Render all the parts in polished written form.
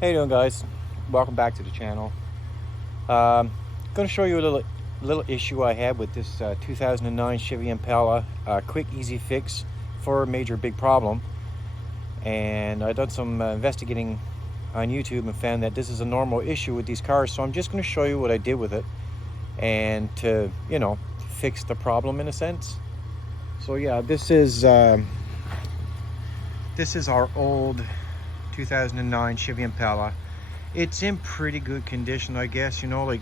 How you doing, guys? Welcome back to the channel. Going to show you a little issue I had with this 2009 Chevy Impala. Quick, easy fix for a major big problem. And I've done some investigating on YouTube and found that this is a normal issue with these cars. So I'm just going to show you what I did with it, and to fix the problem in a sense. So yeah, this is our old 2009 Chevy Impala. It's in pretty good condition, I guess. Like,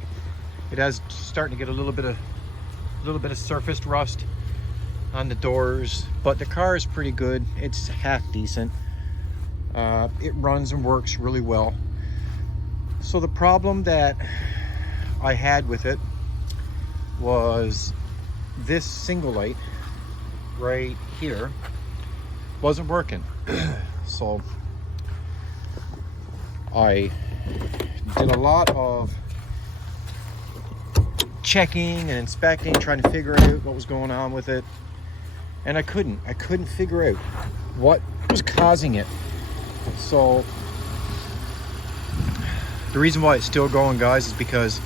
it has starting to get a little bit of surfaced rust on the doors, but the car is pretty good. It's half decent. It runs and works really well. So the problem that I had with it was this single light right here wasn't working. So I did a lot of checking and inspecting, trying to figure out what was going on with it, and I couldn't figure out what was causing it. So the reason why it's still going, guys, is because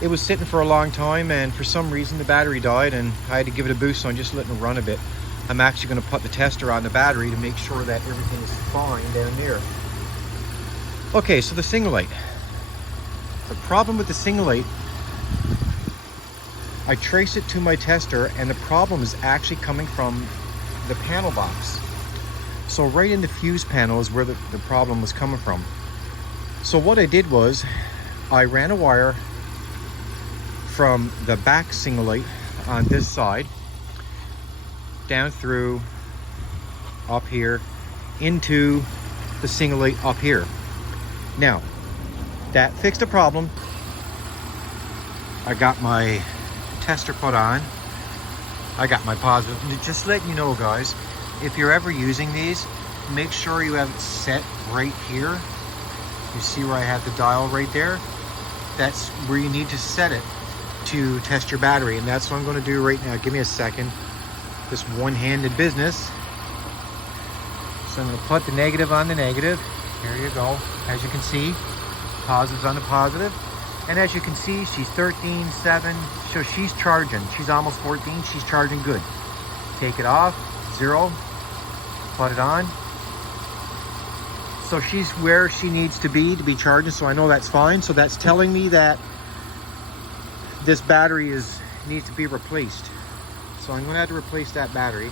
it was sitting for a long time, and for some reason the battery died, and I had to give it a boost, so I'm just letting it run a bit. I'm actually going to put the tester on the battery to make sure that everything is fine down there. Okay, so the single light. The problem with the single light, I trace it to my tester, and the problem is actually coming from the panel box. So right in the fuse panel is where the problem was coming from. So what I did was I ran a wire from the back single light on this side down through up here into the single light up here. Now that fixed the problem. I got my tester put on, I got my positive. Just letting you know, guys, if you're ever using these, make sure you have it set right here. You see where I have the dial right there? That's where you need to set it to test your battery, and that's what I'm going to do right now. Give me a second. This one-handed business. So I'm going to put the negative on the negative. Here you go. As you can see, positive's on the positive. And as you can see, she's 13.7. So she's charging. She's almost 14. She's charging good. Take it off. 0. Put it on. So she's where she needs to be charging. So I know that's fine. So that's telling me that this battery needs to be replaced. So I'm going to have to replace that battery.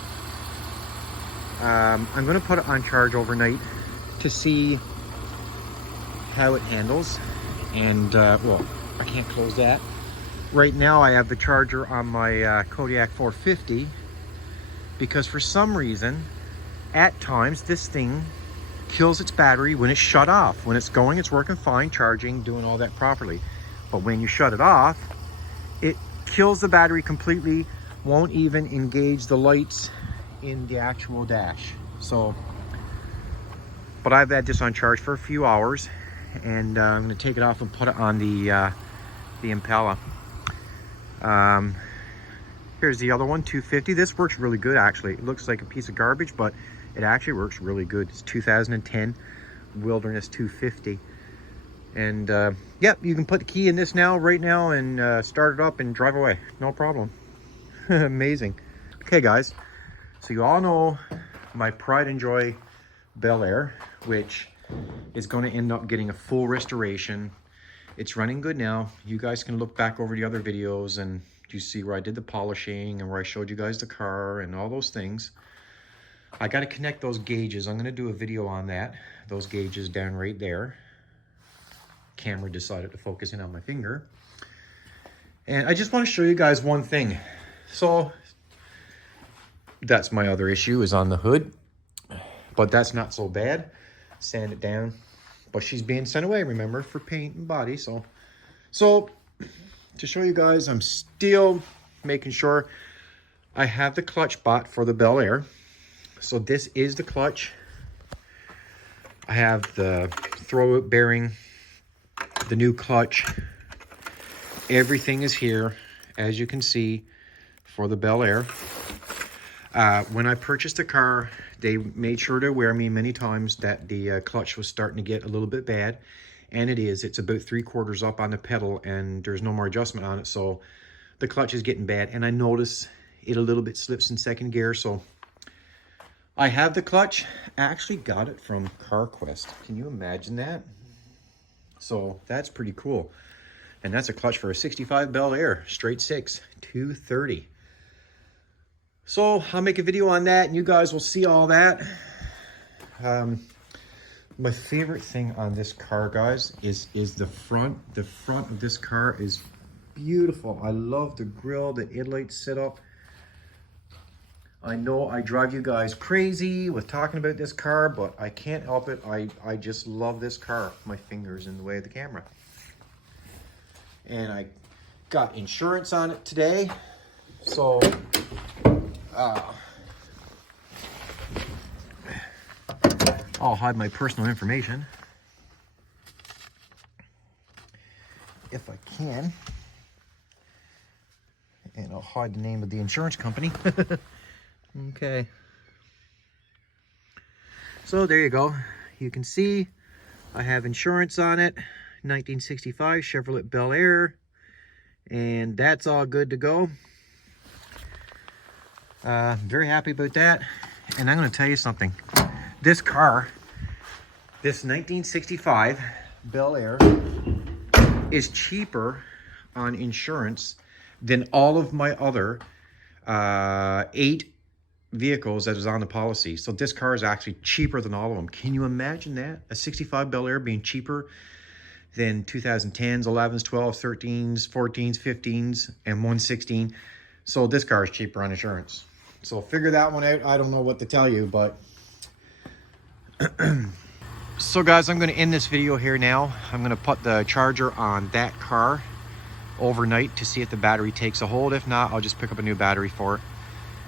I'm going to put it on charge overnight to see how it handles. And well, I can't close that. Right now I have the charger on my Kodiak 450, because for some reason at times this thing kills its battery when it's shut off. When it's going, it's working fine, charging, doing all that properly. But when you shut it off, it kills the battery completely, won't even engage the lights in the actual dash. So, but I've had this on charge for a few hours, and I'm going to take it off and put it on the Impala. Here's the other one, 250. This works really good, actually. It looks like a piece of garbage, but it actually works really good. It's 2010 Wilderness 250. And yep, you can put the key in this right now, and start it up and drive away. No problem. Amazing. Okay, guys. So you all know my pride and joy Bel Air, which is going to end up getting a full restoration. It's running good now. You guys can look back over the other videos, and you see where I did the polishing and where I showed you guys the car and all those things. I got to connect those gauges. I'm going to do a video on that. Those gauges down right there. Camera decided to focus in on my finger. And I just want to show you guys one thing. So that's my other issue, is on the hood, but that's not so bad. Sand it down, but she's being sent away, remember, for paint and body. So to show you guys, I'm still making sure I have the clutch bought for the Bel Air. So this is the clutch. I have the throwout bearing, the new clutch. Everything is here, as you can see, for the Bel Air. When I purchased the car, They made sure to aware me many times that the clutch was starting to get a little bit bad. And it is. It's about 3/4 up on the pedal and there's no more adjustment on it. So the clutch is getting bad. And I notice it a little bit slips in second gear. So I have the clutch. I actually got it from CarQuest. Can you imagine that? So that's pretty cool. And that's a clutch for a 65 Bel Air, straight six, 230. So I'll make a video on that and you guys will see all that. My favorite thing on this car, guys, is the front. The front of this car is beautiful. I love the grille, the headlights set up. I know I drive you guys crazy with talking about this car, but I can't help it. I just love this car. My finger's in the way of the camera. And I got insurance on it today. So, I'll hide my personal information if I can. And I'll hide the name of the insurance company. Okay. So there you go. You can see I have insurance on it. 1965 Chevrolet Bel Air. And that's all good to go. Very happy about that. And I'm going to tell you something. This car, this 1965 Bel Air, is cheaper on insurance than all of my other 8 vehicles that is on the policy. So this car is actually cheaper than all of them. Can you imagine that? A 65 Bel Air being cheaper than 2010s, 11s, 12s, 13s, 14s, 15s, and 116. So this car is cheaper on insurance. So figure that one out. I don't know what to tell you, but... So guys, I'm going to end this video here now. I'm going to put the charger on that car overnight to see if the battery takes a hold. If not, I'll just pick up a new battery for it.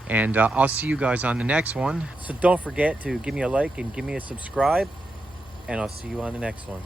And I'll see you guys on the next one. So don't forget to give me a like and give me a subscribe. And I'll see you on the next one.